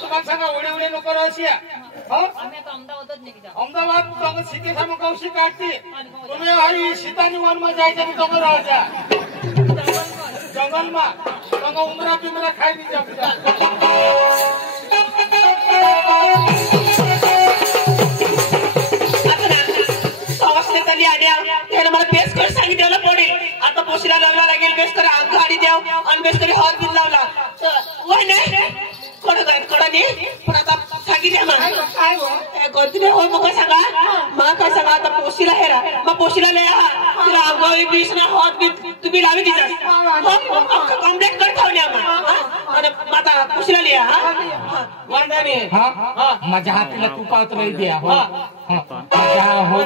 तुम्हाला सांगा उडे उडे नको रसिया हो आम्ही आता अहमदाबादच निघी जा अहमदाबाद तुम्ही सीते सामो कौशी काढते तुम्ही हरी सीतानी वन में जायचे तो तुम्ही रह जा जंगल में तुम्ही उमरा पिमरा खाई नहीं जा मला बेस कर सांगितलं पडेल आता पोशीला लावला लागेल बेस कर अंग गाडी द्याव आणि बेस करी हॉल बिल लावला वय नाही कोणाने पण आता सांगितलं मग काय करते हो मग सांगा मग काय सांगा आता पोशीला हेरा मग पोशीला लय तिला अंग बीस ना हॉल बिल तुम्ही लावी दिला कम्प्लेट कर ठेवल्या मग आणि आता पोशीला लिहा वरदानी हां माझ्या हातीला तू पावत नाही द्या हो माझ्या हो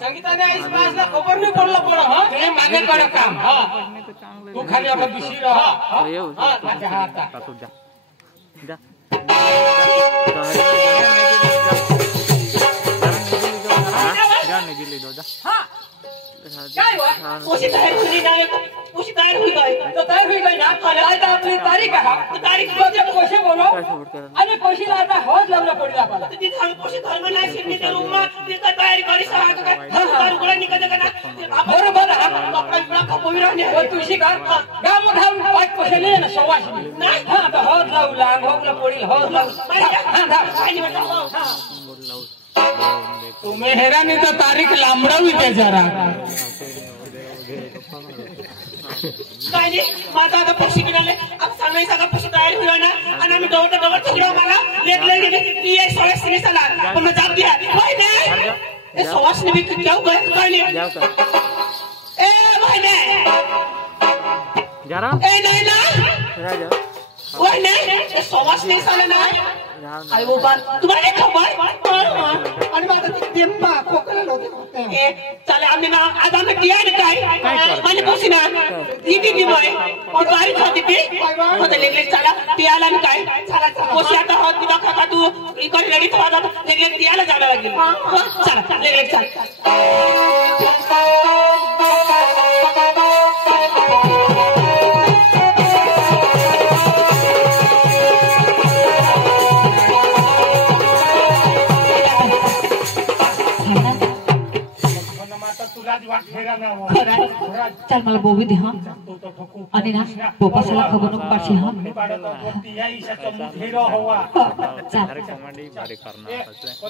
संगीताने आईस पासला खबर नाही पडला पडा हा ते मागे कर काम हा तू खाली आता बिशी रहा हा माझ्या हाता जा नहीं दो जा हाँ क्या हुआ पोशी तैयार हुई ना पोशी तैयार हुई गई तो तैयार हुई गई ना आज अपनी तारीख है तो तारीख को जब पोशी बोलो अरे पोशी लाता होत लवला पडला पाला ती हम पोशी धर्म नाही शिकली त्या रूम मा ती का तयारी करी सहा का दारू गोळा निघत का ना बरोबर आपला इकडे खपोई राहणे हो तुझी का गाव घाल पाच पोशले ना सवाशी नाही हां आता होत लावला होगला पडील होत लावला काय म्हणता तुम्ही हेरानी तर तारीख लांबडावी त्या जरा काय नाही माझा आता पक्षी मिळाले आप सांगाय सगळं पक्षी तयार होईल ना आणि आम्ही डोवर ठेवलं मला लेगले गेली ती एक सोळस ने चला पण जाब दिया होय नाही ए सोळस ने भी जाऊ गए काय नाही ए होय नाही जरा ए नाही ना जा होय नाही ए सोळस ने चला ना आई वो बात तुम्हाला एक खबर आणि मग आता टेम्पा खोकलेलं होते ए चला आम्ही ना आज आम्ही टियाने काय म्हणजे पोशी ना ती बाई और बारी खाती ती होते लेगले चला टियाला आणि काय चला पोशी आता होत दिला का तू इकडे रेडी थवा जात लेगले टियाला जायला लागेल चला लेगले चला चल मला बोबी दे हा आणि ना बोपासाला खबर नको पाडशी हा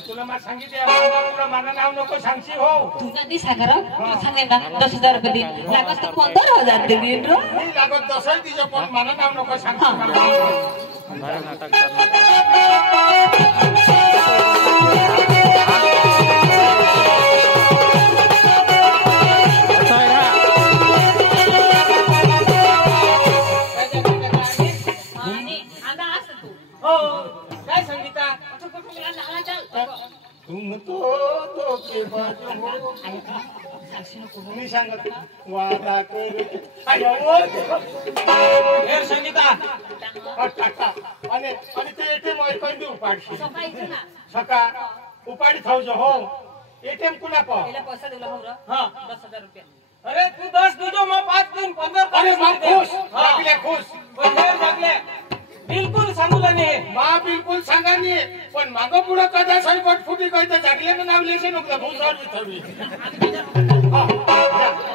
तुला मला सांगितलं मला नाव नको सांगशी हो तुझा नाही सांगा तू सांगेल ना 10,000 रुपये दे लागत तर 15,000 दे नाही लागत 10 तिच्या पण मला नाव नको सांगशी तुम तो के मी सांगत वादा कर हे संगीता टाटा आणि ते एटीएम ऐकून देऊ पाडशी सका उपाडी थावजो हो एटीएम कुणा पा पैसा दिला हो हां 10,000 रुपये अरे तू 10 दो मैं 5 दिन 15 अरे मैं खुश लागले खुश पण लागले बिलकुल सांगूला नाही मा बिलकुल सांगा नाही पण मागं पुढे कदा सरपट फुटी काय तर जागले नाव लेसे नको भूसार थोडी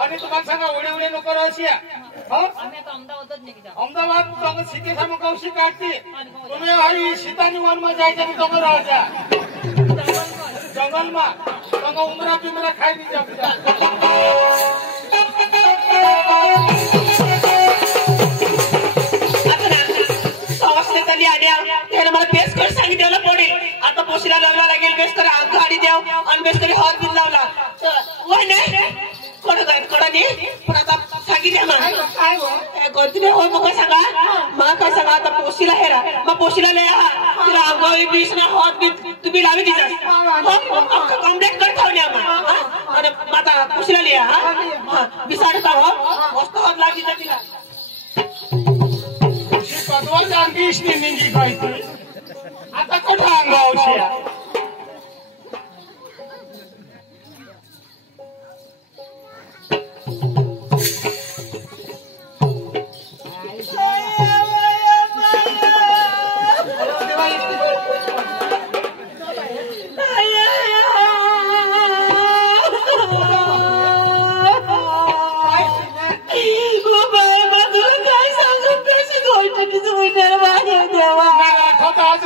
आणि तुम्हाला सांगा उडे उडे नको रसिया हो आम्ही आता अहमदाबादच निघी जा अहमदाबाद तुम्ही सीते सामो कौशी काढते तुम्ही हरी सीतानी वन में जायचे तो तुम्ही रह जा जंगल में तुम्ही उमरा पिमरा खाई नहीं जा त्याला मला बेस कर सांगितलं पडेल आता पोशीला लावला लागेल बेस कर अंग गाडी द्याव आणि बेस करी हॉल बिल लावला वय नाही कोणाने पण आता सांगितलं मग काय करते हो मग सांगा मग काय सांगा आता पोशीला हेरा मग पोशीला लय तिला अंग बीस ना हॉल बिल तुम्ही लावी दिला कम्प्लेट कर ठेवल्या मग आणि आता पोशीला लिहा बिसाड का हो मस्त हॉल लावी तिला पदवाच अंगीश निघी काय आता कुठं अंगावशिया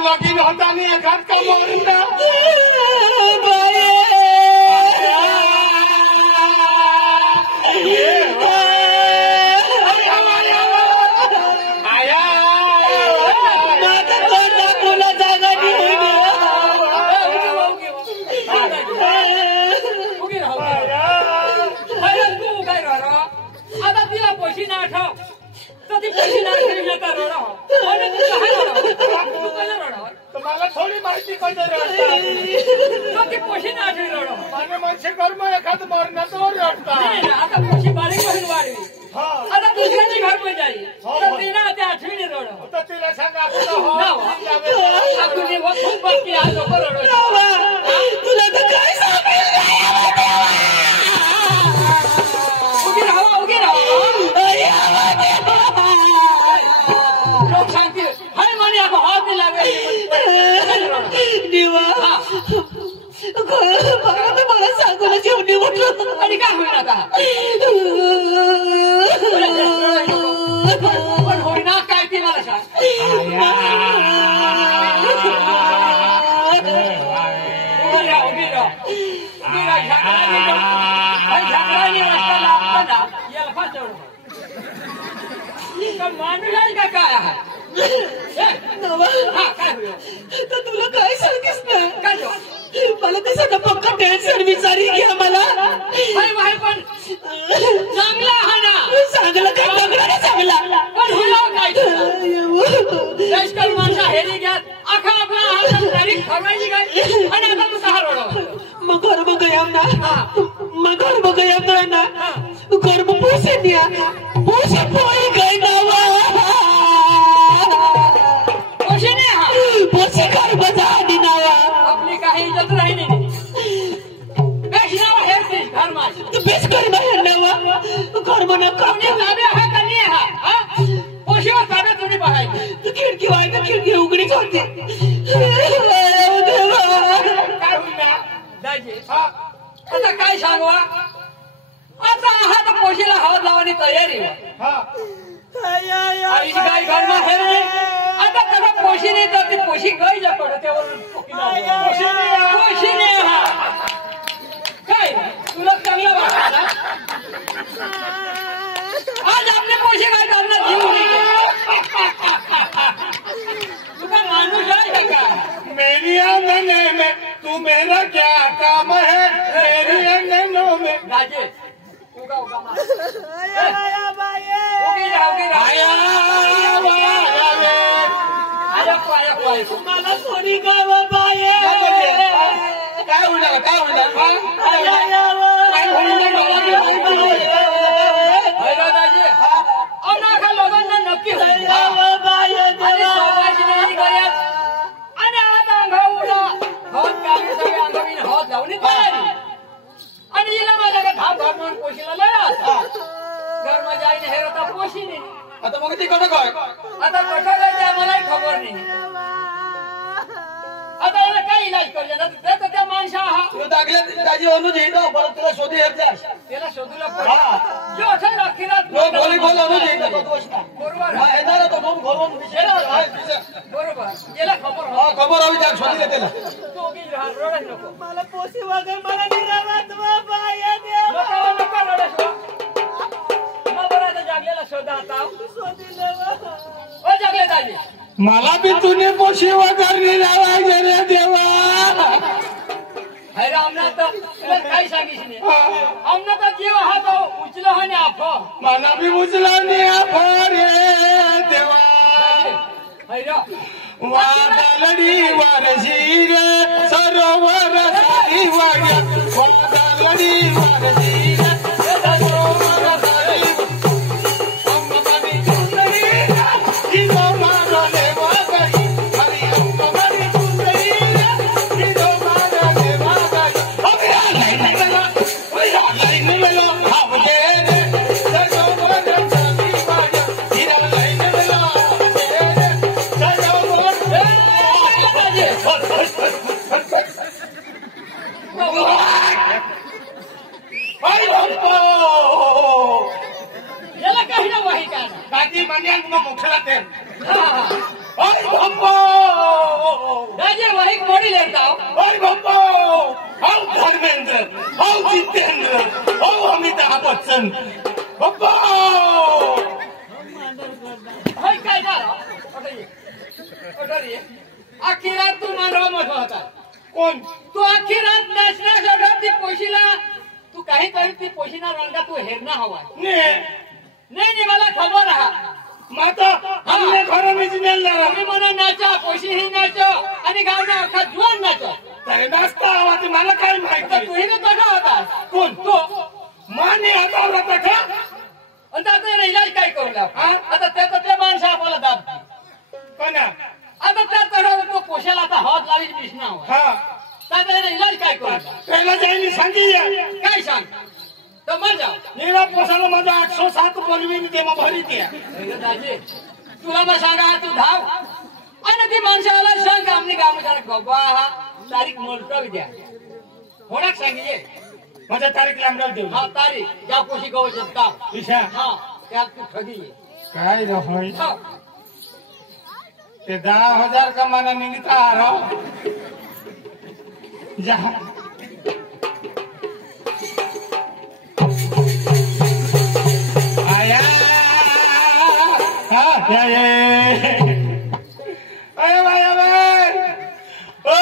लगीन होता नहीं एखाद का मोरना मला थोडी माहिती पाहिजे पोशी ना रडो माझ्या मनसे कर्म एखाद मरणाचं रडता आता पोशी बारीक करून वाढवी आता दुसऱ्याची घर पण जाईल तर तिला त्या आठवणी रडो तर तिला सांगा खूप बाकी आज लोक रडो तुला तर काय उगी राहा लोक सांगतील हाय म्हणे आपण हात नाही देवा मला सांगून जेवणी म्हटलं आणि काय होईल आता पण होईना काय ती मला सांग माणूस आहे का काय काय होईल तर तुला काय सांगेस ना काय मला तसं पक्का टेन्शन विचारी घ्या मला पण चांगला हा ना चांगलं काय बघला ना चांगला पण होईल काय लष्कर माणसा हेरी घ्या अखा आपला हात तारीख ठरवायची काय आणि आता तू सहा रडव मग घर बघायम ना घर मग पोसे द्या पोसे पोई गई नावा पोशी नाही हा पोसे घर बजा आधी नावा आपली काही इज्जत राहिली नाही बेश नाव हे घर माझ तू बेस कर बाहेर नावा घर म्हणा कोणी ताबे हा का नाही हा पोशीवर ताबे तुम्ही बघायची तू खिडकी वाय तर खिडकी उघडीच होती काय होईल ना दाजी आता काय सांगवा आता हा तर पोशीला हवा लावणी तयारी आईची गाय घरमा ठेवली आता त्याला पोशी नाही तर ती पोशी गाय जा पडत पोशी नाही हा काय तुला चांगलं वाटलं आज आपले पोशी गाय आपला जीव तुझा माणूस आहे का मेरी अंगने में तू मेरा क्या काम है मेरी अंगनों में राजे उगा मला कोणी गावा बाये काय होणार लोकांना नक्की होईल आणि आता अंगा उडा हवत काढली सगळे अंगावी हवत लावणी तयारी आणि हिला माझ्या धाव धाव म्हणून पोशीला लढा घर माझ्या आईने हेरता पोशी नाही आता मग तिकडे काय आता कठोर आहे आम्हालाही खबर नाही आता याला काय इलाज करले त्या माणसा हा तू दाखल्या दाजी आणून येतो परत तुला शोधी येत जास त्याला शोधूला जो असं राखीरात गोली बोल आणून येतो बरोबर हा येणार तो मग घरून बरोबर याला खबर हा खबर हवी त्या शोधी येते तो की रडत नको मला पोशी वगैरे मला निरावात बाया नको रडत मग बरं आता जागलेला शोधा आता ओ जागले दाजी मला बी तुने पोशी वगैरे लावायचे रे देवा अरे आमना तर काही सांगितलं नाही आमना तर जीव हा तो उचला आणि आफ मला बी उचला नाही आफा रे देवा वादळी वारसी रे सरोवर सारी वाग्या वादळी वारसी रे सरोवर सारी याला काही ना वाही काय दादी मान्या मोक्षला ते वही मोड़ी लेता हूँ। ओए बाबा हाउ धर्मेंद्र हाउ जितेंद्र हाउ अमिताभ बच्चन बाबा हाय काय झालं अख्खी रात तू मानवा मोठा होता कोण तू अख्खी रात नाचण्यासाठी ती पोशीला तू काहीतरी ती पोशीना रंगा तू हेरणा हवा ने नाही मला खबर आहे माता हमने घरों में जिनेल ना तुम्ही म्हणा नाचा पोशी ही नाचो आणि गावना अख्खा जुवान नाचो तरी नाचता आवा ती मला काय आता माहिती तूही ना तसा होता कोण तो माने आता होता का आणि आता इलाज काय करू लाव आता त्या माणसं आपल्याला दाब कोणा आता त्या तडा तो पोशाला आता हात लावीत दिसना हो हा त्याचा इलाज काय करू पहिला जाईनी सांगिया काय सांग तर मजा नीरा पोसाला माझा 807 बोलवीन ते मग भरी द्या दाजी तुला मग सांगा तू धाव आणि ती माणसाला सांग आमनी गावाच्या गोबा हा तारीख मोलटव द्या होणार सांगितले माझा तारीख लांबराव देऊ हा तारीख ज्या कोशी गवत का ईशा हा त्यात तू ठगी काय रे होय हो. ते 10,000 का माना निघता आ रहा जहाँ आया हाँ ये अरे भाई ओ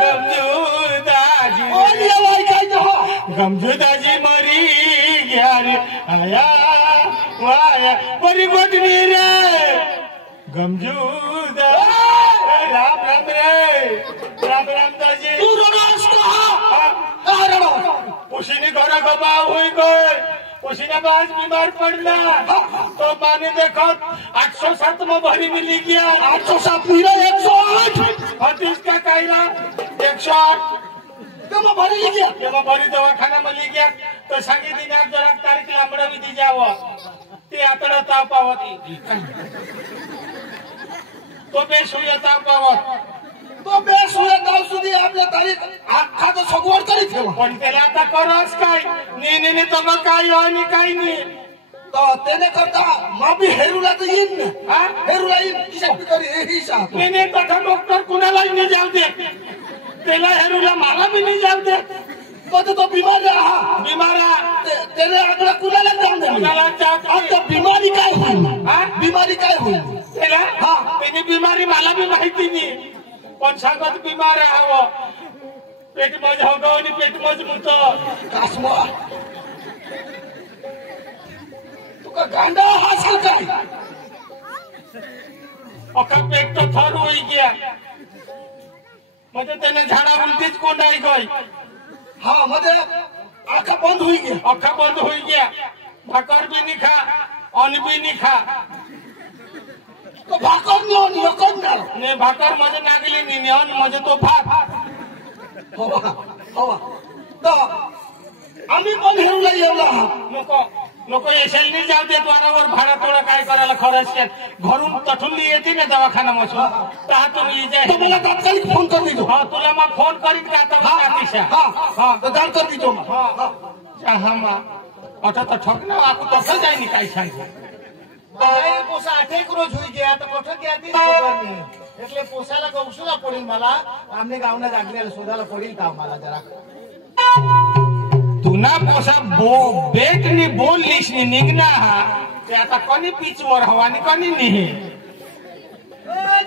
गमजूदाजी गमजूदाजी मरी गया रे आया वाया परी गोदनी रे गमजूदा राम राम रे राम राम दाजी तू रोनास उसीने घर गवा हुई गए उसीने आज बीमार पड़ना तो माने देखो 807 में भरी मिली गया 807 पूरा 108 हतीस का कायरा 108 तो मैं भरी ली गया तो मैं भरी दवाखाना में ली गया तो सांगी दिन आप जरा तारीख लांबड़ा भी दी जाओ ते आतड़ा तापावती तो बेस हुई तापावत तो बेस हुई गाव सुधी आपल्या तारीख आखा तो सगवड करी ठेवा पण त्याला आता करस काय ने तो मग काय आणि काय नाही तो त्याने करता मग बी हेरूला तर येईन ना हेरूला येईन शक्ती करी हे सांग ने तथा डॉक्टर कुणालाही नाही जाऊ दे त्याला हेरूला मला बी नाही जाऊ दे तो बीमार रहा बीमार त्याने आकडा कुणाला जाऊ दे कुणाला आता बिमारी काय होईल बिमारी काय होईल त्याला हा त्याची बिमारी मला बी माहिती नाही पण सांगत बिमार राहावं पेट मज हो आणि पेट मज मुत तुका गांडा हास काय अख्खा पेट तो थर होई गया म्हणजे त्याने झाडा उलटीच कोंडाई गई हा मध्ये अख्खा बंद होई गया अख्खा बंद होई गया भाकर भी नहीं खा अन्न भी नहीं खा तो भाकर ने भाकर मजे नागली नहीं अन्न मजे तो भात तो आम्ही पण हेरूला येवला नको येशाल नाही जाऊ देत वारावर भाडा थोडा काय करायला खरंच घरून तठुल्ली येते ना दवाखाना मसून तर तुम्ही मला तात्कालिक फोन कर दीजो हा तुला मग फोन करीत का आता तर दाल कर दीजो हा मा आता तर ठोकना आपू तसं जाय नाही काय सांगू पोसा 8 रोज होई गया तो कोठे गया ती એટલે પોસાલા ગૌસુલા પડી मला આમને ગાવના જાગરેલા સોદાલા પડી તા मला जरा तुना पोसा बेट नी बोललीस नी निघना हा ते आता कोणी पिचवर हवानी कोणी नाही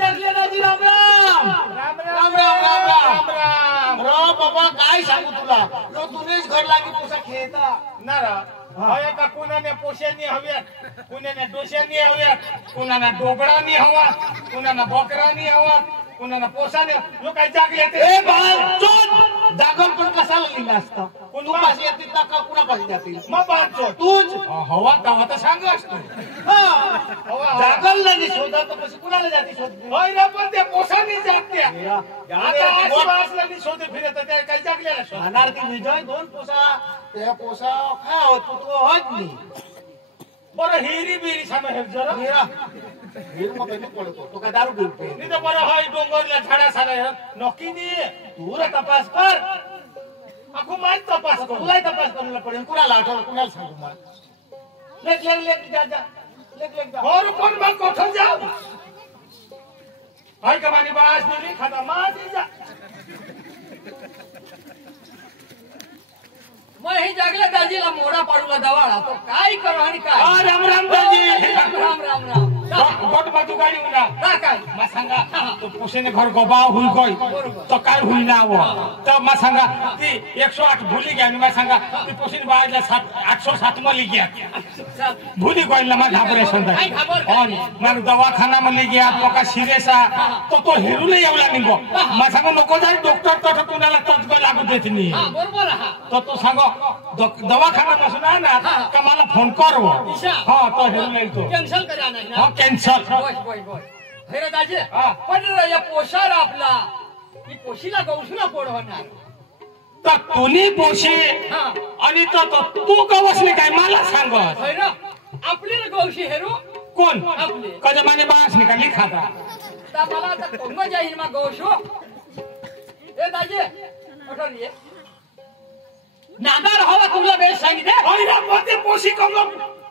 दाजी राम राम राम राम राम राम राम रो बाबा काय सांगू तुला रो तुनेच घर लागी पोसा खेळता ना रा हवे का कुणाने पोशानी हव्या कुणाने डोशानी हव्या कुणाने डोगरानी हवा कुणाने बकरानी हवा कुणाने पोसाने जो काय जागले ते ए बाळ चोट जागल पण कशाला लिहिला असता कोण पाशी येतील ना का कुणा पाशी जातील मग पाहतो तूच हवा तवा तर सांग असतो जागल नाही शोधत तर कशी कुणाला जाती शोधते होय रे पण ते पोसानी जागते आता आसपासला नाही शोधे फिरत ते काय जागलेला शोधणार की विजय दोन पोसा ते पोसा काय होत तो होत नाही बरं हिरी बिरी सामे हे जरा हिर मग कधी पडतो तो काय दारू पितो नाही तर बरं हाय डोंगरला झाडा साला नक्की नाही तू रे तपास कर अगो माय तपास कर तुला तपास करायला पडेल कुणाला आठवलं कुणाला सांगू मला लेक जा लेक जा और कोण मग कोठं जाऊ हाय का माने बास नाही खाता माझी मग हे जागल्या दाजीला मोडा पाडूला दवाळा तो काय करू आणि काय राम राम दाजी राम राम राम गोट बाजू गाडी उडा का काय मग सांगा तो पुसेने घर गोबा हुई गई तो काय हुई ना वो तर मग सांगा ती 108 भूली गया आणि मग सांगा ती पुसेने बाजला 807 मध्ये गया भूली गई ना मग ऑपरेशन आणि मग दवाखाना मध्ये गया तो का सिरियसा तो हिरू नाही एवढा निघो मग सांगा नको जाय डॉक्टर तो तुम्हाला तत्काळ लागू देत नाही बरोबर हा तो सांगो दवाखाना पासून आहे ना का मला फोन कर हा तो हिरू नाही तो कॅन्सल करा नाही ना कॅन्सल हे दाजी पण या पोशार आपला ही पोशीला गौशीला पोड होणार तर तुनी पोशी आणि तू गवसली काय मला सांग आपली गौशी हेरू कोण आपली कधी माने बास नाही का नाही खाता तर मला आता कोंग जाईल मग गौशो हे दाजी उठा रे नादार हवा तुला बेस सांगितले अरे मध्ये पोशी कमलो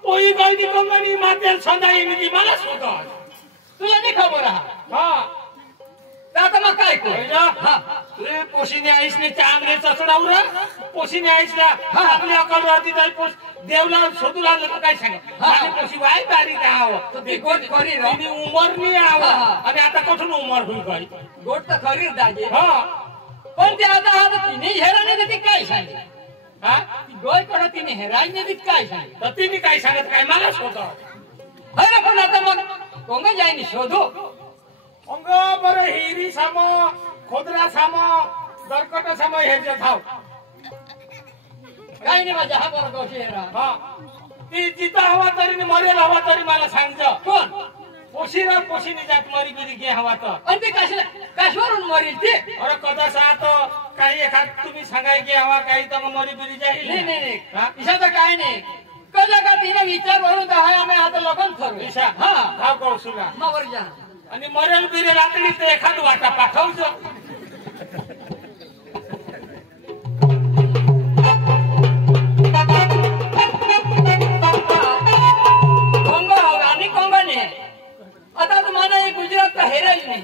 पोई गायनी कंगनी मातेल संदाई निधी मला सुद्धा तुला नाही खबर हा आता मग काय रे पोशीने आईसने चांगले चचडाव रे पोशीने आईसला आपली अकल राहती जाई पोस देवला शोधू लागलं तर काय सांगा आणि पोशी वाय बारी राहाव ती गोट खरी रे ती उमर नाही आव आणि आता कुठून उमर होई गई गोट तर खरी दाजी हा पण ते आता तिने हेराने ती काय सांगितलं हा गोय कडे तिने हेराई ने काय सांगितलं तर तिने काय सांगत काय मला शोध अरे पण आता मग कोंग जाईनी शोधू अंग बर हिरी साम खोदरा साम दरकट साम हे जे थाव काय नाही माझ्या हा बरं गोशी हेरा हा ती जिथं हवा तरी मरेल हवा तरी मला सांगतो कोण पोशीला पोशीने जात मरी बिरी घे हवा तर आणि ते कशावरून मरेल ते अरे कदा सात काही एखाद तुम्ही सांगाय की हवा काही तर मग मरी बिरी जाईल नाही नाही इशाचं काय नाही कदा का तिने विचार वरून आहे आम्ही आता लग्न करू ईशा हा हा कौशुला मावर जा आणि मरेल बिरे रात्री ते एखाद वाटा पाठवજો आता तुम्हाला गुजरात हेरायला नाही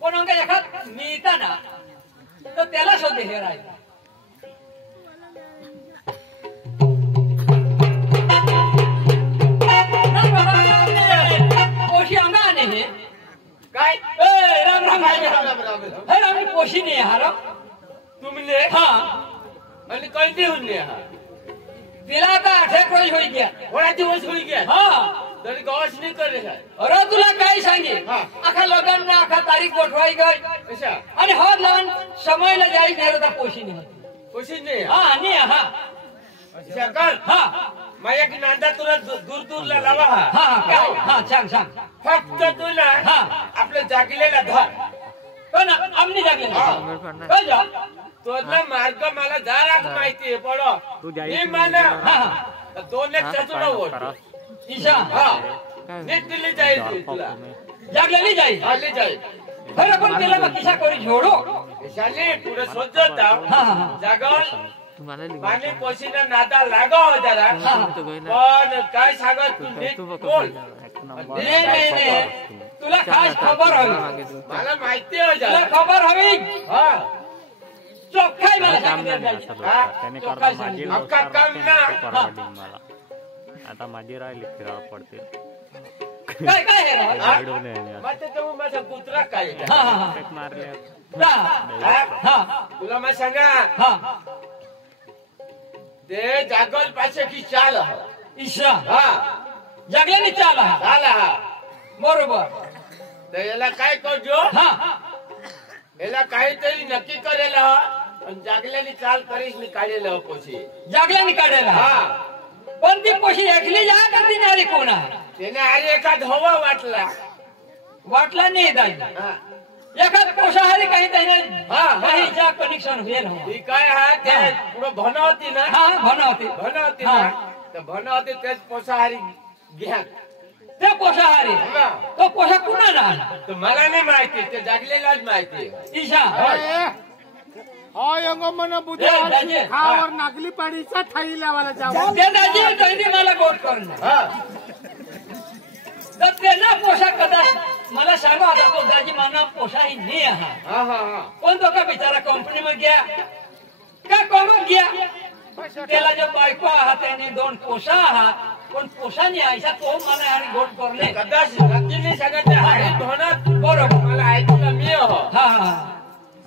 पण अंक एखाद मिळता ना तर त्याला शोधे हेरायला पोशी अंगा आणे हे काय राम राम हे राम पोशी नाही हार तुमले हा आणि कळते होऊन तिला आता 8 वर्ष होई गया थोडा दिवस होई गया हा तरी गवास नाही करे अरे तुला काय सांगे आखा लगन ना आखा तारीख गोठवाई गई कशा आणि हा लग्न समयला जाई नाही होता पोशीने पोशीने हा नाही हा कर हा माझ्या की नांदा तुला दूर दूरला लावा हा काय हा सांग सांग फक्त तुला हा आपल्या जागलेला धर पण आमनी जागले काय जा तुला मार्ग मला जराच माहिती आहे पडो मी मला हा 2 एक तुला वोट ईशा हा नीट दिल्ली जाईल तुला जागलेली जाई आली जाईल खरं पण त्याला मग किसा करी झोडो शाली पुढे सोचता हा जागल तुम्हाला पाणी पोशीना नादा लागाव जरा पण काय सांगत तू नीट बोल नाही नाही नाही तुला खास खबर हवी मला माहिती आहे तुला जरा खबर हवी हा चोखाई मला त्याने करा माझी अक्का काम ना मला आता माझी राहिली फिरावं पडते काय काय हे मग ते माझा कुत्रा काय मारल्या हा तुला मग सांगा हा ते जागल पाशे की चाल ईशा हा जगल्याने चाला झाला बरोबर तर याला काय करजो हा याला काहीतरी नक्की करेल आणि जागल्याने चाल करीस मी काढेल पोशी जागल्याने काढायला हा पण ती पोशी ऐकली जा का ती नारी कोण आहे त्याने अरे एखाद हवा वाटला वाटला नाही दाई हा एखाद पोशाहारी काही त्याने हा काहीच्या कनेक्शन होईल ती काय आहे ते पुढे भनवती ना हा बनवते भनवती ना तर भनवती तेच पोसाहारी घ्या ते पोशाहारी तो पोशा कुणाला तर मला नाही माहिती ते जागलेलाच माहिती ईशा खावर नागली पाडीचा थाई लावायला जाऊ ते दाजी मला गोट करणं तर त्याला पोशाख कदा मला सांगा आता तो दाजी माना पोशाही नाही हा पण तो का बिचारा कंपनी में गया का कमत गया त्याला जो बायको आहात त्याने 2 पोशा आहात पण पोशाने आयसा तो मला आणि गोट करले कदाच नक्की सगळ्यात हाडे धोनात बरोबर मला ऐकलं मी हो हा हा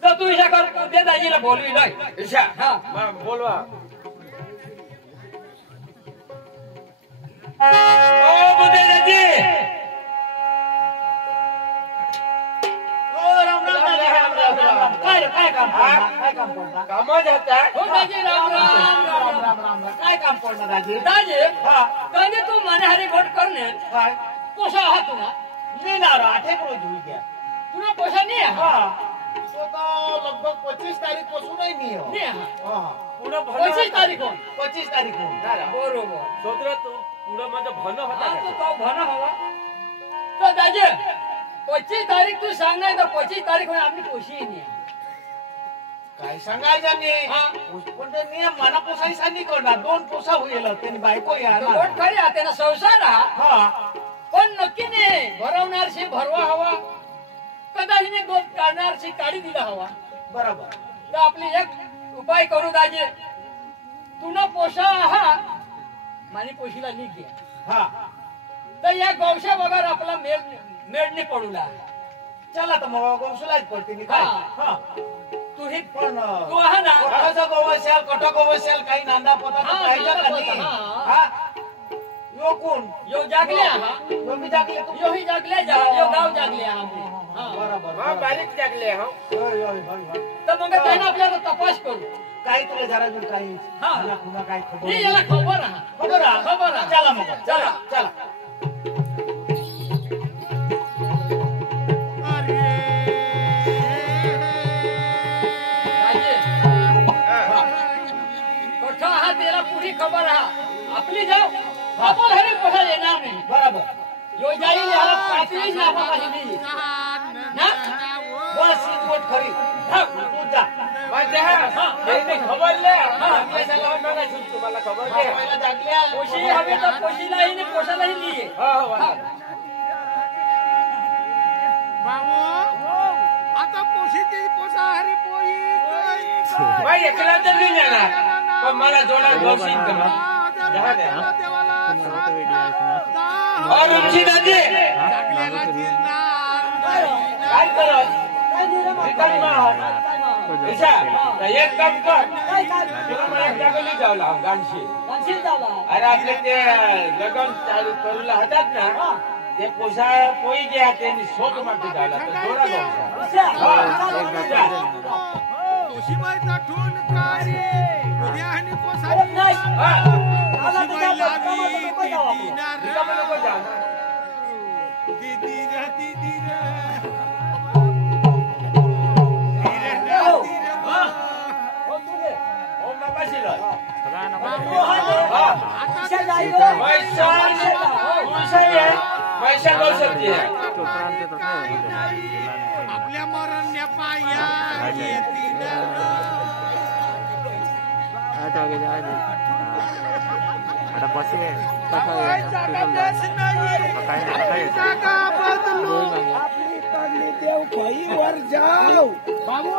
तर तू इशा कर ते दाजीला बोलवी नाही ईशा हा बोलवा ओ बुद्धे दाजी काय काम पडणार कामच होता हो दाजी राम राम काय काम पडणार दाजी दाजी कधी तू मनहारी गोट करणे काय पोशा आहात तुला मी ना आठे करून धुई गया तुला पोशा नाही आहे तो तो लगभग 25 तारीख पासून नाही हो नाही आहे पुढे 25 तारीख हो 25 तारीख बरोबर सोदरा तू पुढे माझं भन हा होता तो भन हवा तो दाजी 25 तारीख तू सांग नाही तर 25 तारीख होईल आपली पोशी नाही काय सांगायचं नाही पण ते नियम मना पोसाई सांगी करणार 2 पोसा होईल त्यांनी बायको या गोट खरी आहे त्यानं संसार हा पण नक्की नाही भरवणारशी भरवा हवा कदाचित गोट काढणारशी काढी दिला हवा बरोबर तर आपली एक उपाय करू दाजी तुला पोशा आहात मानी पोशीला निघ घ्या हा तर या गौशा वगैरे आपला मेडने पडूला चला तर मग गोवसुलाच पडते मी काय हा तू ही पण तू आहा ना कटाचा गोवशाल कटा गोवशाल काही नांदा पोता पाहिजे का नाही हा यो कोण यो जागले आहा यो मी जागले तू यो ही जागले जा यो गाव जागले आहा बरोबर हा बारीक जागले हो तर मग त्यानं आपल्याला तपास करू काही तुला जरा दूर काही हा. मला पुन्हा काय खबर नाही याला खबर आहा खबर आहे? चला मग चला चला कठा हा तेला पुरी खबर हा आपली जाऊ आपण हरी पोसा येणार नाही बरोबर यो जाईल याला पाचवीच ना पाहिजे ना बस ही गोट खरी तू जा खबर ले तुम्हाला खबर दे जागल्या पोशी हवी तर पोशीलाही नाही पोशालाही लिहि आता पोशीची पोसाहारी पोई भाई एकला तर नाही जाणार पण मला जोडा गौशीन करा और रुची दादी काय करत ईशा एक काम कर तुला मला एक जागेली जावला गांशी अरे आपले ते लगन चालू करूला होतात ना ते पोसा पोई जे आहे त्यांनी शोध मागते जावला तर जोडा पोशीबाईचा ठून कारी उद्या आणि पोसाहारी आपल्या मरण्या पाया ada pasti ya जागा बदलू आपली पडली देव खाईवर जाऊ बाबू